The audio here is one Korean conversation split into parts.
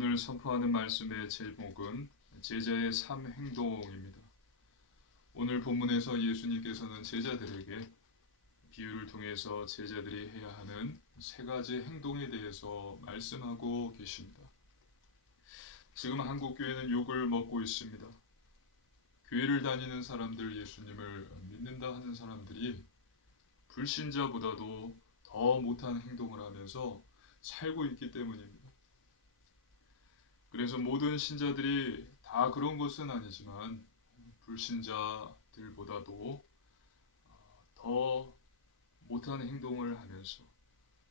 오늘 선포하는 말씀의 제목은 제자의 삶 행동입니다. 오늘 본문에서 예수님께서는 제자들에게 비유를 통해서 제자들이 해야 하는 세 가지 행동에 대해서 말씀하고 계십니다. 지금 한국 교회는 욕을 먹고 있습니다. 교회를 다니는 사람들, 예수님을 믿는다 하는 사람들이 불신자보다도 더 못한 행동을 하면서 살고 있기 때문입니다. 그래서 모든 신자들이 다 그런 것은 아니지만 불신자들보다도 더 못한 행동을 하면서,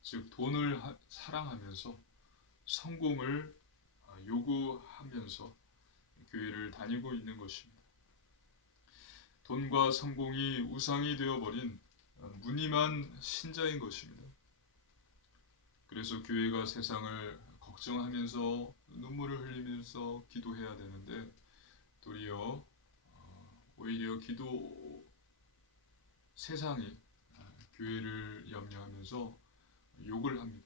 즉 돈을 사랑하면서 성공을 요구하면서 교회를 다니고 있는 것입니다. 돈과 성공이 우상이 되어버린 무늬만 신자인 것입니다. 그래서 교회가 세상을 걱정하면서 눈물을 흘리면서 기도해야 되는데 도리어 오히려 세상이 교회를 염려하면서 욕을 합니다.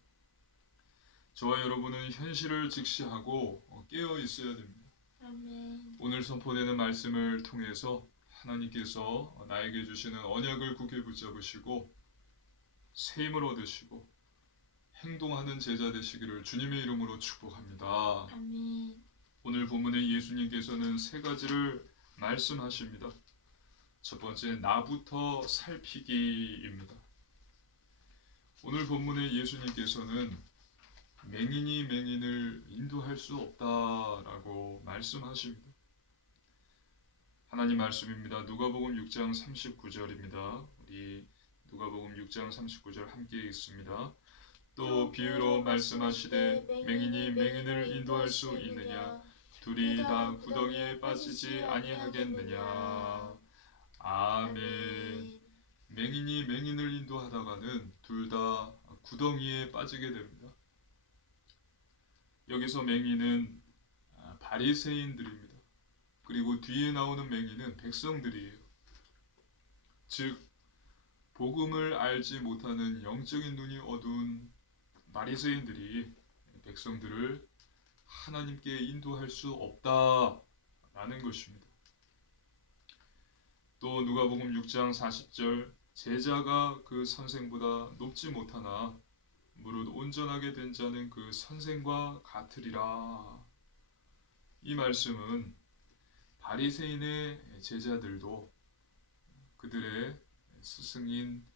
저와 여러분은 현실을 직시하고 깨어 있어야 됩니다. 아멘. 오늘 선포되는 말씀을 통해서 하나님께서 나에게 주시는 언약을 굳게 붙잡으시고 새 힘을 얻으시고 행동하는 제자 되시기를 주님의 이름으로 축복합니다. 아멘. 오늘 본문에 예수님께서는 세 가지를 말씀하십니다. 첫 번째, 나부터 살피기입니다. 오늘 본문에 예수님께서는 맹인이 맹인을 인도할 수 없다라고 말씀하십니다. 하나님 말씀입니다. 누가복음 6장 39절입니다. 우리 누가복음 6장 39절 함께 읽습니다. 또 비유로 말씀하시되 맹인이 맹인을 인도할 수 있느냐? 둘이 다 구덩이에 빠지지 아니하겠느냐? 아멘. 맹인이 맹인을 인도하다가는 둘 다 구덩이에 빠지게 됩니다. 여기서 맹인은 바리새인들입니다. 그리고 뒤에 나오는 맹인은 백성들이에요. 즉 복음을 알지 못하는 영적인 눈이 어두운 바리새인들이 백성들을 하나님께 인도할 수 없다라는 것입니다. 또 누가복음 6장 40절 제자가 그 선생보다 높지 못하나 무릇 온전하게 된 자는 그 선생과 같으리라. 이 말씀은 바리새인의 제자들도 그들의 스승인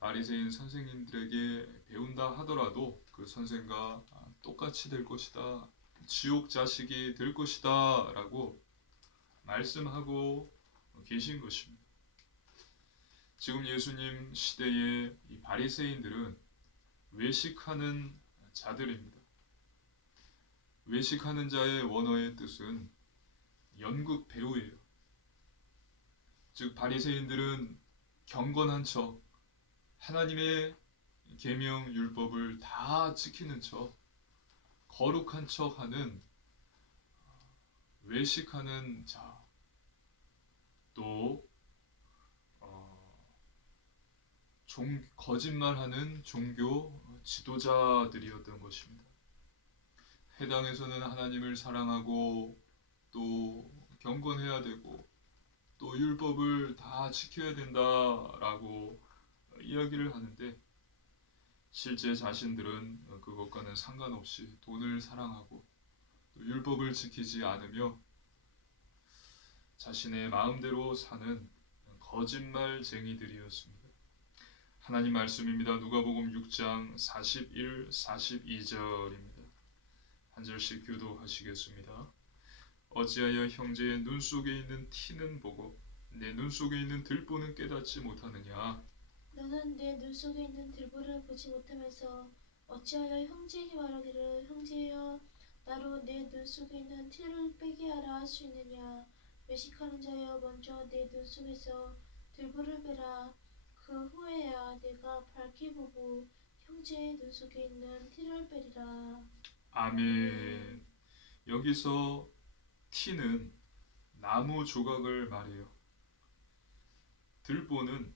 바리새인 선생님들에게 배운다 하더라도 그 선생과 똑같이 될 것이다. 지옥 자식이 될 것이다 라고 말씀하고 계신 것입니다. 지금 예수님 시대의 이 바리새인들은 외식하는 자들입니다. 외식하는 자의 원어의 뜻은 연극 배우예요. 즉 바리새인들은 경건한 척, 하나님의 계명 율법을 다 지키는 척, 거룩한 척하는 외식하는 자, 또 거짓말하는 종교 지도자들이었던 것입니다. 해당에서는 하나님을 사랑하고 또 경건해야 되고 또 율법을 다 지켜야 된다라고 이야기를 하는데 실제 자신들은 그것과는 상관없이 돈을 사랑하고 또 율법을 지키지 않으며 자신의 마음대로 사는 거짓말쟁이들이었습니다. 하나님 말씀입니다. 누가복음 6장 41, 42절입니다. 한 절씩 교독하시겠습니다. 어찌하여 형제의 눈 속에 있는 티는 보고 내 눈 속에 있는 들보는 깨닫지 못하느냐? 너는 내 눈 속에 있는 들보를 보지 못하면서 어찌하여 형제에게 말하기를 형제여 나로 내 눈 속에 있는 티를 빼게 하라 할 수 있느냐? 외식하는 자여 먼저 내 눈 속에서 들보를 빼라. 그 후에야 내가 밝게 보고 형제의 눈 속에 있는 티를 빼리라. 아멘. 여기서 티는 나무 조각을 말해요. 들보는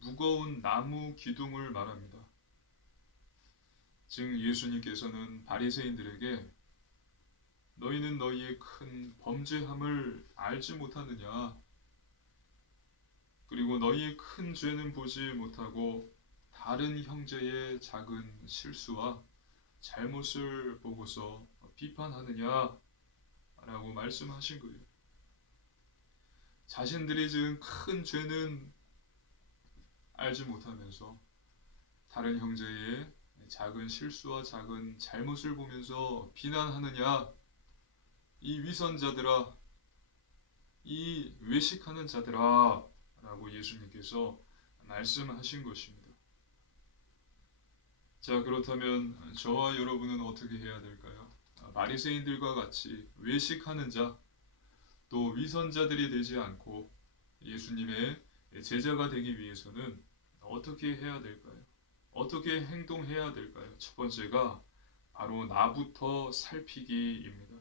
무거운 나무 기둥을 말합니다. 즉 예수님께서는 바리새인들에게 너희는 너희의 큰 범죄함을 알지 못하느냐? 그리고 너희의 큰 죄는 보지 못하고 다른 형제의 작은 실수와 잘못을 보고서 비판하느냐? 라고 말씀하신 거예요. 자신들이 지은 큰 죄는 알지 못하면서 다른 형제의 작은 실수와 작은 잘못을 보면서 비난하느냐? 이 위선자들아, 이 외식하는 자들아, 라고 예수님께서 말씀하신 것입니다. 자, 그렇다면 저와 여러분은 어떻게 해야 될까요? 바리새인들과 같이 외식하는 자, 또 위선자들이 되지 않고 예수님의 제자가 되기 위해서는 어떻게 해야 될까요? 어떻게 행동해야 될까요? 첫 번째가 바로 나부터 살피기입니다.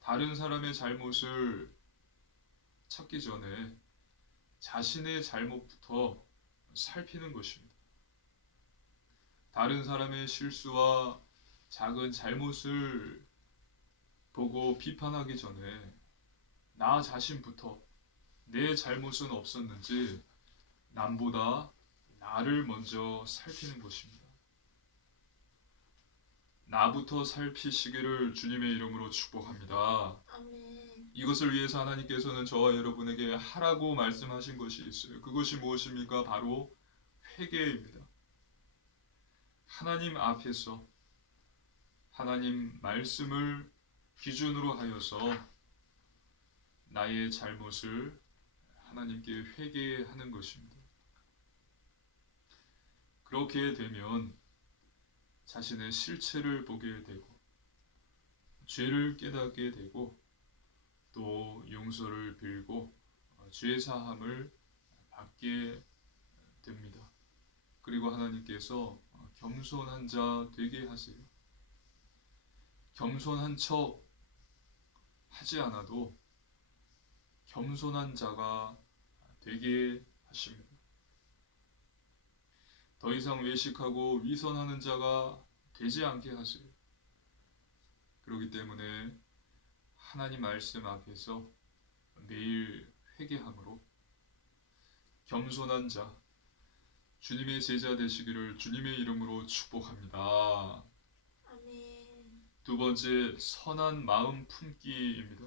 다른 사람의 잘못을 찾기 전에 자신의 잘못부터 살피는 것입니다. 다른 사람의 실수와 작은 잘못을 보고 비판하기 전에 나 자신부터 내 잘못은 없었는지 남보다 나를 먼저 살피는 것입니다. 나부터 살피시기를 주님의 이름으로 축복합니다. 아멘. 이것을 위해서 하나님께서는 저와 여러분에게 하라고 말씀하신 것이 있어요. 그것이 무엇입니까? 바로 회개입니다. 하나님 앞에서 하나님 말씀을 기준으로 하여서 나의 잘못을 하나님께 회개하는 것입니다. 그렇게 되면 자신의 실체를 보게 되고 죄를 깨닫게 되고 또 용서를 빌고 죄 사함을 받게 됩니다. 그리고 하나님께서 겸손한 자 되게 하세요. 겸손한 척 하지 않아도 겸손한 자가 되게 하십니다. 더 이상 외식하고 위선하는 자가 되지 않게 하세요. 그렇기 때문에 하나님 말씀 앞에서 매일 회개함으로 겸손한 자, 주님의 제자 되시기를 주님의 이름으로 축복합니다. 아멘. 두 번째, 선한 마음 품기입니다.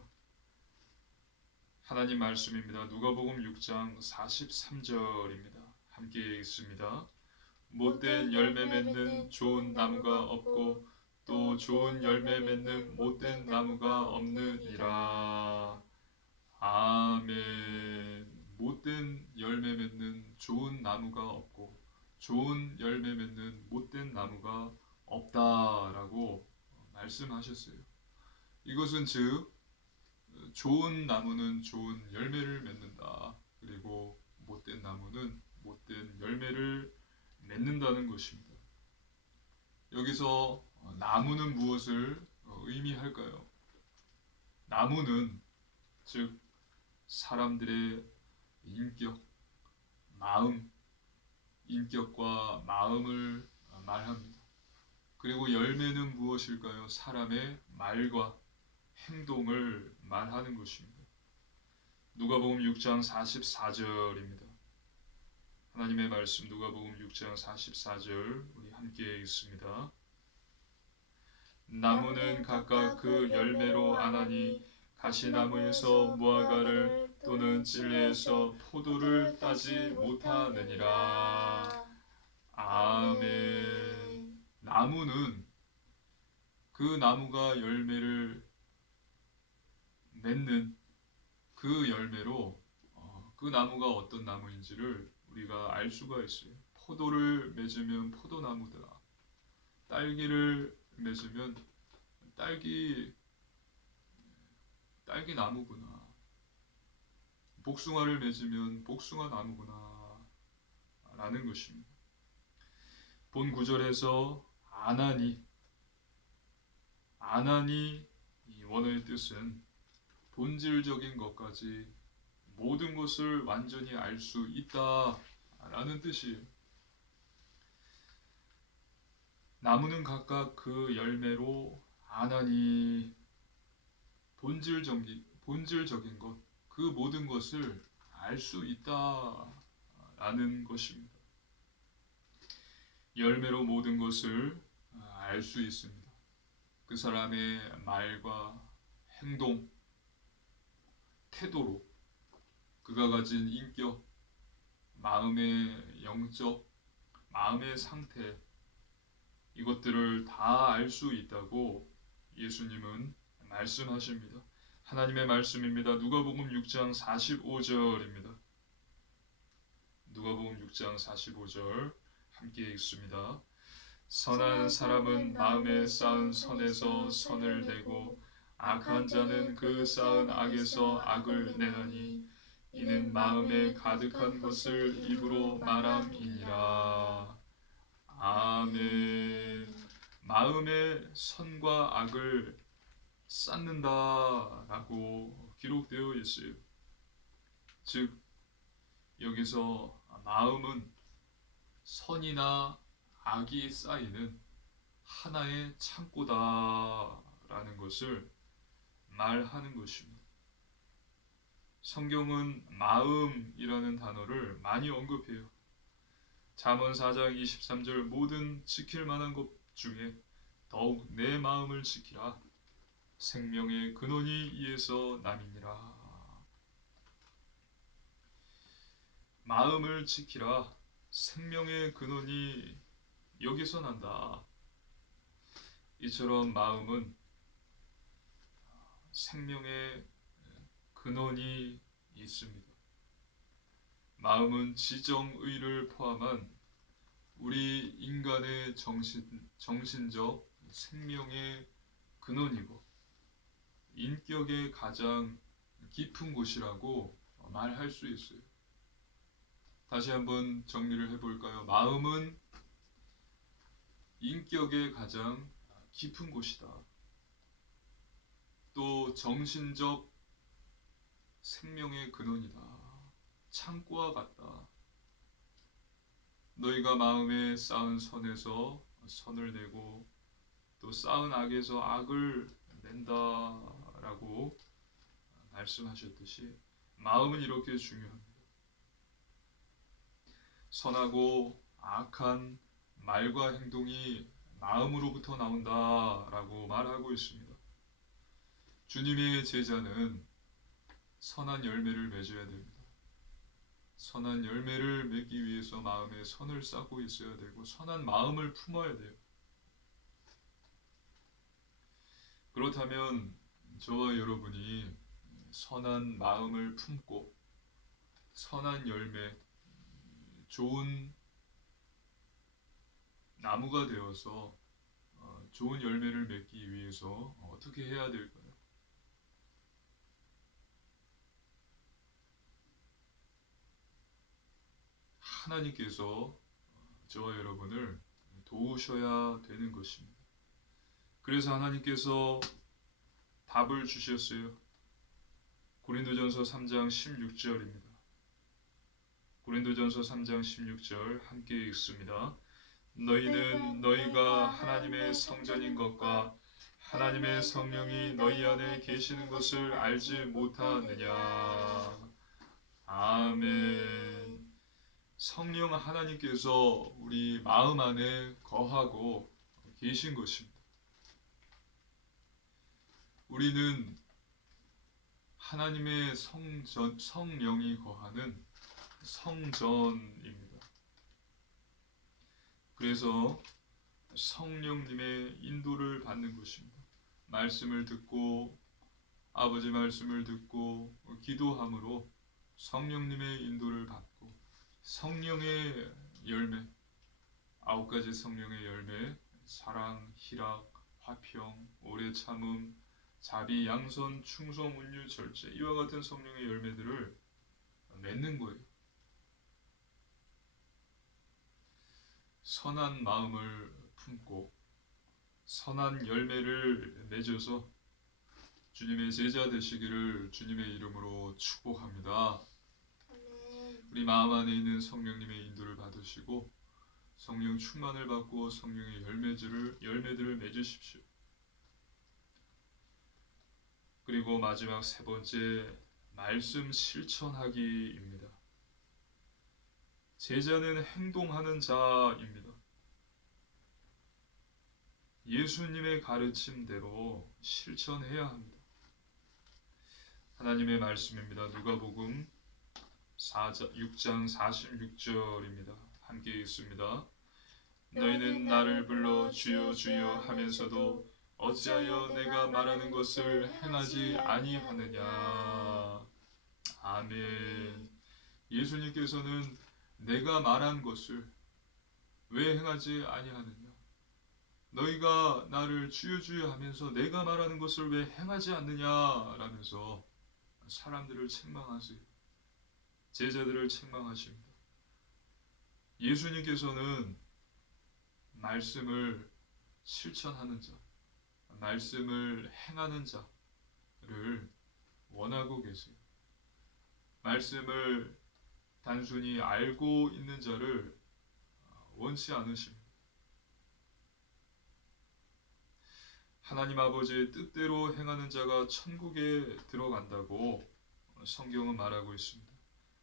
하나님 말씀입니다. 누가복음 6장 43절입니다. 함께 읽습니다. 못된 열매 맺는 좋은 나무가 없고 또 좋은 열매 맺는 못된 나무가 없느니라. 아멘. 못된 열매 맺는 좋은 나무가 없고 좋은 열매 맺는 못된 나무가 없다라고 말씀하셨어요. 이것은 즉 좋은 나무는 좋은 열매를 맺는다. 그리고 못된 나무는 못된 열매를 맺는다는 것입니다. 여기서 나무는 무엇을 의미할까요? 나무는 즉 사람들의 인격, 마음, 인격과 마음을 말합니다. 그리고 열매는 무엇일까요? 사람의 말과 행동을 말하는 것입니다. 누가복음 6장 44절입니다. 하나님의 말씀 누가복음 6장 44절 우리 함께 읽습니다. 나무는 각각 그 열매로 아나니 가시나무에서 무화과를 또는 찔레에서 포도를 따지 못하느니라. 아멘. 나무는 그 나무가 열매를 맺는 그 열매로 그 나무가 어떤 나무인지를 우리가 알 수가 있어요. 포도를 맺으면 포도나무다. 딸기를 맺으면 딸기 나무구나. 복숭아를 맺으면 복숭아 나무구나. 라는 것입니다. 본 구절에서 아나니 이 원어의 뜻은 본질적인 것까지 모든 것을 완전히 알 수 있다라는 뜻이에요. 나무는 각각 그 열매로 가난이 본질적인 것, 그 모든 것을 알 수 있다라는 것입니다. 열매로 모든 것을 알 수 있습니다. 그 사람의 말과 행동, 태도로 그가 가진 인격, 마음의 영적, 마음의 상태, 이것들을 다 알 수 있다고 예수님은 말씀하십니다. 하나님의 말씀입니다. 누가복음 6장 45절입니다. 누가복음 6장 45절 함께 읽습니다. 선한 사람은 마음에 쌓은 선에서 선을 내고 악한 자는 그 쌓은 악에서 악을 내나니 이는 마음에 가득한 것을 입으로 말함이니라. 아멘. 마음에 선과 악을 쌓는다라고 기록되어 있어요. 즉 여기서 마음은 선이나 악이 쌓이는 하나의 창고다라는 것을 말하는 것입니다. 성경은 마음이라는 단어를 많이 언급해요. 잠언 4장 23절 모든 지킬 만한 것 중에 더욱 내 마음을 지키라. 생명의 근원이 이에서 남이니라. 마음을 지키라. 생명의 근원이 여기서 난다. 이처럼 마음은 생명의 근원이 있습니다. 마음은 지정의를 포함한 우리 인간의 정신적 생명의 근원이고 인격의 가장 깊은 곳이라고 말할 수 있어요. 다시 한번 정리를 해볼까요? 마음은 인격의 가장 깊은 곳이다. 또 정신적 생명의 근원이다. 창고와 같다. 너희가 마음에 쌓은 선에서 선을 내고 또 쌓은 악에서 악을 낸다라고 말씀하셨듯이 마음은 이렇게 중요합니다. 선하고 악한 말과 행동이 마음으로부터 나온다라고 말하고 있습니다. 주님의 제자는 선한 열매를 맺어야 됩니다. 선한 열매를 맺기 위해서 마음에 선을 쌓고 있어야 되고 선한 마음을 품어야 돼요. 그렇다면 저와 여러분이 선한 마음을 품고 선한 열매, 좋은 나무가 되어서 좋은 열매를 맺기 위해서 어떻게 해야 될까요? 하나님께서 저와 여러분을 도우셔야 되는 것입니다. 그래서 하나님께서 답을 주셨어요. 고린도전서 3장 16절입니다. 고린도전서 3장 16절 함께 읽습니다. 너희는 너희가 하나님의 성전인 것과 하나님의 성령이 너희 안에 계시는 것을 알지 못하느냐. 아멘. 성령 하나님께서 우리 마음 안에 거하고 계신 것입니다. 우리는 하나님의 성령이 거하는 성전입니다. 그래서 성령님의 인도를 받는 것입니다. 말씀을 듣고 아버지 말씀을 듣고 기도함으로 성령님의 인도를 받고 성령의 열매 9가지 성령의 열매 사랑, 희락, 화평, 오래 참음, 자비, 양선, 충성, 온유, 절제 이와 같은 성령의 열매들을 맺는 거예요. 선한 마음을 품고 선한 열매를 맺어서 주님의 제자 되시기를 주님의 이름으로 축복합니다. 우리 마음 안에 있는 성령님의 인도를 받으시고 성령 충만을 받고 성령의 열매들을 맺으십시오. 그리고 마지막 세 번째, 말씀 실천하기입니다. 제자는 행동하는 자입니다. 예수님의 가르침대로 실천해야 합니다. 하나님의 말씀입니다. 누가복음 6장 46절입니다. 함께 읽습니다. 너희는 나를 불러 주여 주여 하면서도 어찌하여 내가 말하는 것을 행하지 아니하느냐. 아멘. 예수님께서는 내가 말한 것을 왜 행하지 아니하느냐. 너희가 나를 주여 주여 하면서 내가 말하는 것을 왜 행하지 않느냐라면서 사람들을 책망하세요. 제자들을 책망하십니다. 예수님께서는 말씀을 실천하는 자, 말씀을 행하는 자를 원하고 계세요. 말씀을 단순히 알고 있는 자를 원치 않으십니다. 하나님 아버지의 뜻대로 행하는 자가 천국에 들어간다고 성경은 말하고 있습니다.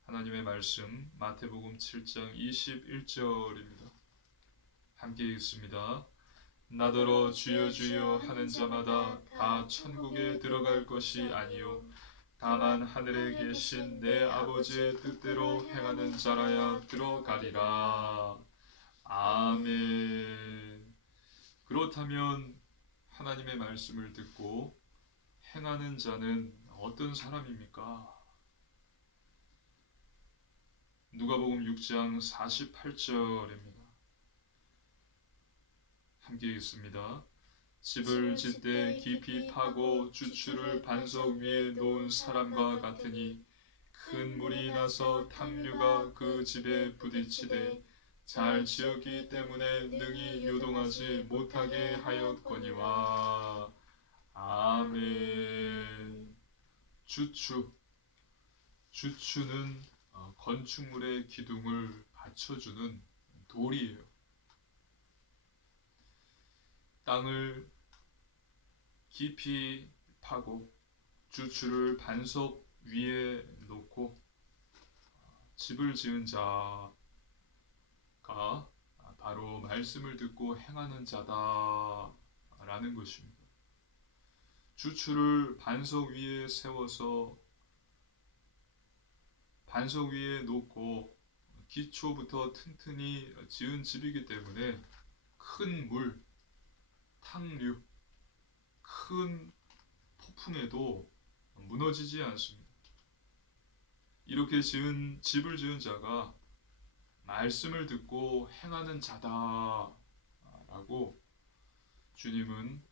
하나님의 말씀 마태복음 7장 21절입니다. 함께 읽습니다. 나더러 주여 주여 하는 자마다 다 천국에 들어갈 것이 아니요 다만 하늘에 계신 내 아버지의 뜻대로 행하는 자라야 들어가리라. 아멘. 그렇다면 하나님의 말씀을 듣고 행하는 자는 어떤 사람입니까? 누가복음 6장 48절입니다. 함께 읽습니다. 집을 짓되 깊이 파고 주추를 반석 위에 놓은 사람과 같으니 큰 물이 나서 탕류가 그 집에 부딪히되 잘 지었기 때문에 능히 요동하지 못하게 하였거니와. 아멘. 주추는 건축물의 기둥을 받쳐주는 돌이에요. 땅을 깊이 파고 주추를 반석 위에 놓고 집을 지은 자가 바로 말씀을 듣고 행하는 자다라는 것입니다. 주추를 반석 위에 세워서 반석 위에 놓고 기초부터 튼튼히 지은 집이기 때문에 큰 물, 탕류, 큰 폭풍에도 무너지지 않습니다. 이렇게 집을 지은 자가 말씀을 듣고 행하는 자다라고 주님은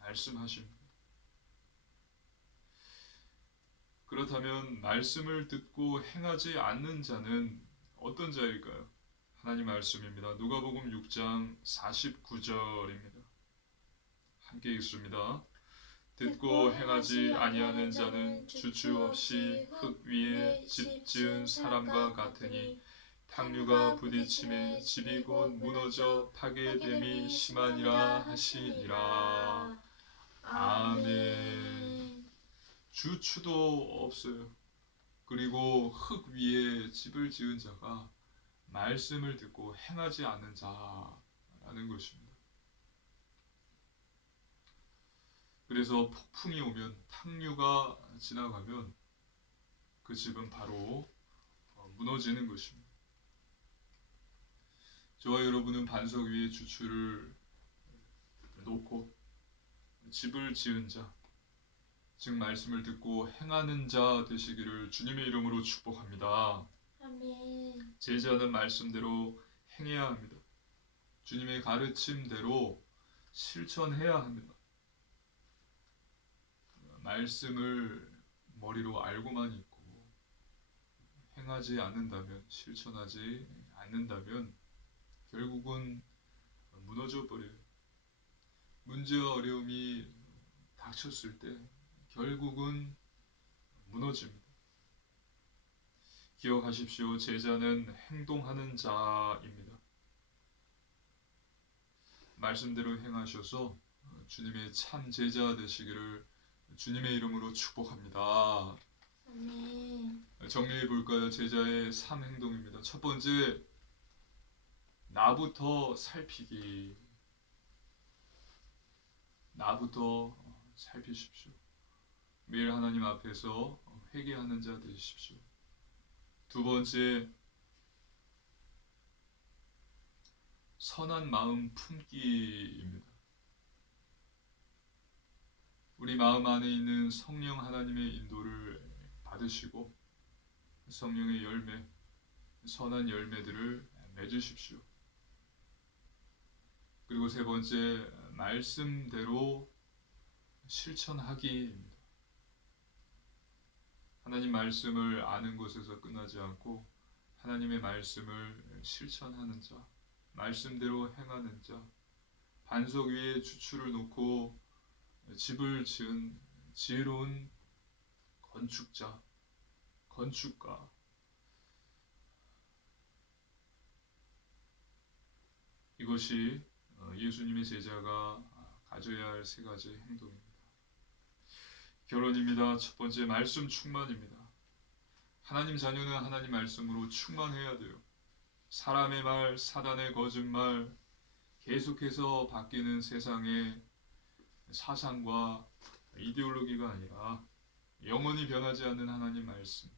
말씀하십니다. 그렇다면 말씀을 듣고 행하지 않는 자는 어떤 자일까요? 하나님 말씀입니다. 누가복음 6장 49절입니다. 함께 읽습니다. 듣고 행하지 아니하는 자는 주추 없이 흙 위에 집 지은 사람과 같으니 탕류가 부딪힘에 집이 곧 무너져 파괴됨이 심하니라 하시니라. 아멘. 주추도 없어요. 그리고 흙 위에 집을 지은 자가 말씀을 듣고 행하지 않는 자라는 것입니다. 그래서 폭풍이 오면 탕류가 지나가면 그 집은 바로 무너지는 것입니다. 저와 여러분은 반석 위에 주추를 놓고 집을 지은 자, 즉 말씀을 듣고 행하는 자 되시기를 주님의 이름으로 축복합니다. 아멘. 제자는 말씀대로 행해야 합니다. 주님의 가르침대로 실천해야 합니다. 말씀을 머리로 알고만 있고 행하지 않는다면, 실천하지 않는다면 결국은 무너져 버려요. 문제와 어려움이 닥쳤을 때 결국은 무너집니다. 기억하십시오. 제자는 행동하는 자입니다. 말씀대로 행하셔서 주님의 참 제자 되시기를 주님의 이름으로 축복합니다. 아멘. 정리해 볼까요? 제자의 3행동입니다. 첫 번째, 나부터 살피기. 나부터 살피십시오. 매일 하나님 앞에서 회개하는 자 되십시오. 두 번째, 선한 마음 품기입니다. 우리 마음 안에 있는 성령 하나님의 인도를 받으시고 성령의 열매, 선한 열매들을 맺으십시오. 그리고 세 번째, 말씀대로 실천하기입니다. 하나님 말씀을 아는 것에서 끝나지 않고 하나님의 말씀을 실천하는 자, 말씀대로 행하는 자, 반석 위에 주추를 놓고 집을 지은 지혜로운 건축자, 건축가. 이것이 예수님의 제자가 가져야 할 세 가지 행동입니다. 결론입니다. 첫 번째, 말씀 충만입니다. 하나님 자녀는 하나님 말씀으로 충만해야 돼요. 사람의 말, 사단의 거짓말, 계속해서 바뀌는 세상의 사상과 이데올로기가 아니라 영원히 변하지 않는 하나님 말씀,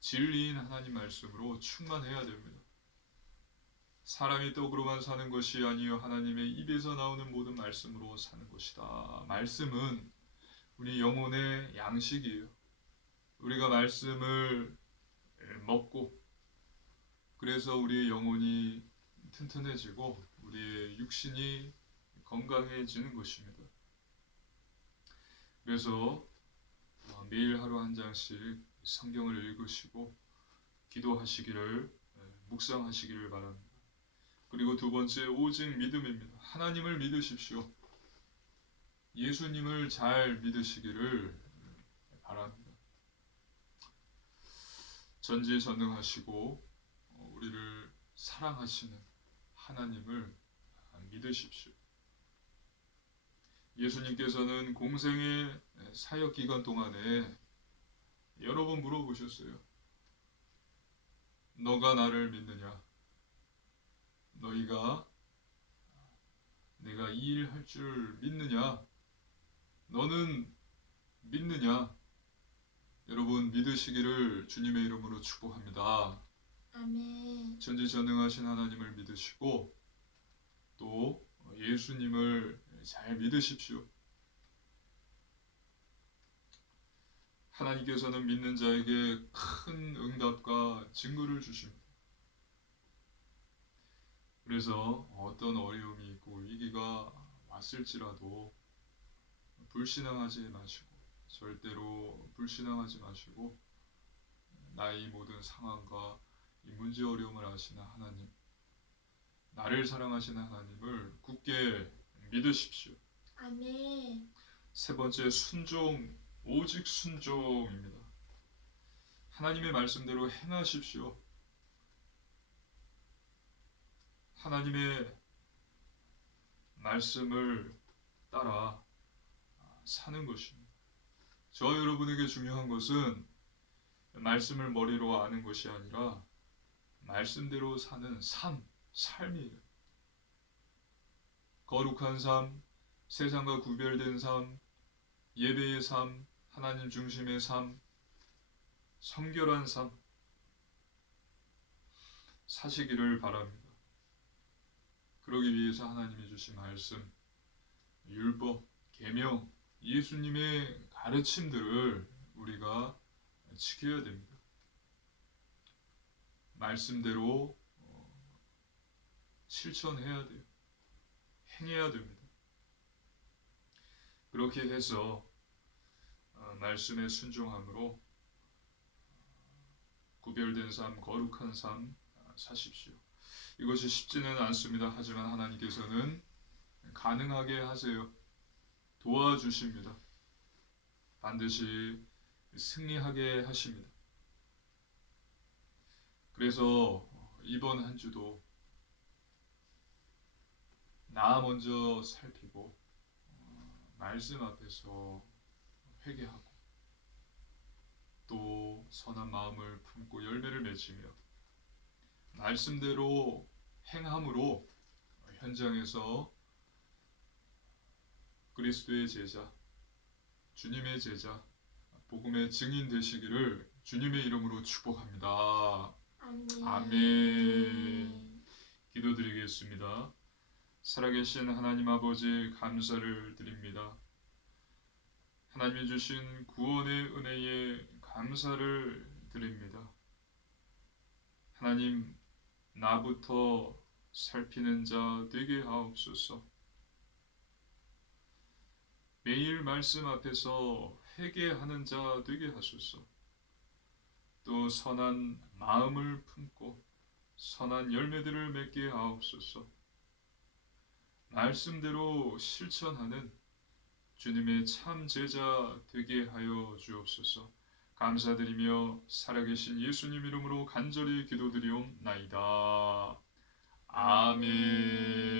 진리인 하나님 말씀으로 충만해야 됩니다. 사람이 떡으로만 사는 것이 아니요 하나님의 입에서 나오는 모든 말씀으로 사는 것이다. 말씀은 우리 영혼의 양식이에요. 우리가 말씀을 먹고 그래서 우리의 영혼이 튼튼해지고 우리의 육신이 건강해지는 것입니다. 그래서 매일 하루 한 장씩 성경을 읽으시고 기도하시기를 묵상하시기를 바랍니다. 그리고 두 번째, 오직 믿음입니다. 하나님을 믿으십시오. 예수님을 잘 믿으시기를 바랍니다. 전지전능하시고 우리를 사랑하시는 하나님을 믿으십시오. 예수님께서는 공생의 사역 기간 동안에 여러 번 물어보셨어요. 너가 나를 믿느냐? 너희가 내가 이 일 할 줄 믿느냐? 너는 믿느냐? 여러분 믿으시기를 주님의 이름으로 축복합니다. 아멘. 전지전능하신 하나님을 믿으시고 또 예수님을 잘 믿으십시오. 하나님께서는 믿는 자에게 큰 응답과 증거를 주십니다. 그래서 어떤 어려움이 있고 위기가 왔을지라도 불신앙하지 마시고 절대로 불신앙하지 마시고 나의 모든 상황과 이 문제 어려움을 아시는 하나님, 나를 사랑하시는 하나님을 굳게 믿으십시오. 아멘. 세 번째, 순종, 오직 순종입니다. 하나님의 말씀대로 행하십시오. 하나님의 말씀을 따라 사는 것입니다. 저 여러분에게 중요한 것은 말씀을 머리로 아는 것이 아니라 말씀대로 사는 삶이에요. 거룩한 삶, 세상과 구별된 삶, 예배의 삶, 하나님 중심의 삶, 성결한 삶 사시기를 바랍니다. 그러기 위해서 하나님이 주신 말씀, 율법, 계명, 예수님의 가르침들을 우리가 지켜야 됩니다. 말씀대로 실천해야 돼요. 행해야 됩니다. 그렇게 해서 말씀에 순종함으로 구별된 삶, 거룩한 삶 사십시오. 이것이 쉽지는 않습니다. 하지만 하나님께서는 가능하게 하세요. 도와주십니다. 반드시 승리하게 하십니다. 그래서 이번 한 주도 나 먼저 살피고 말씀 앞에서 회개하고 또 선한 마음을 품고 열매를 맺으며 말씀대로 행함으로 현장에서 그리스도의 제자, 주님의 제자, 복음의 증인 되시기를 주님의 이름으로 축복합니다. 아멘. 아멘. 기도드리겠습니다. 살아계신 하나님 아버지 감사를 드립니다. 하나님이 주신 구원의 은혜에 감사를 드립니다. 하나님, 나부터 살피는 자 되게 하옵소서. 매일 말씀 앞에서 회개하는 자 되게 하소서. 또 선한 마음을 품고 선한 열매들을 맺게 하옵소서. 말씀대로 실천하는 주님의 참 제자 되게 하여 주옵소서. 감사드리며 살아계신 예수님 이름으로 간절히 기도드리옵나이다. 아멘.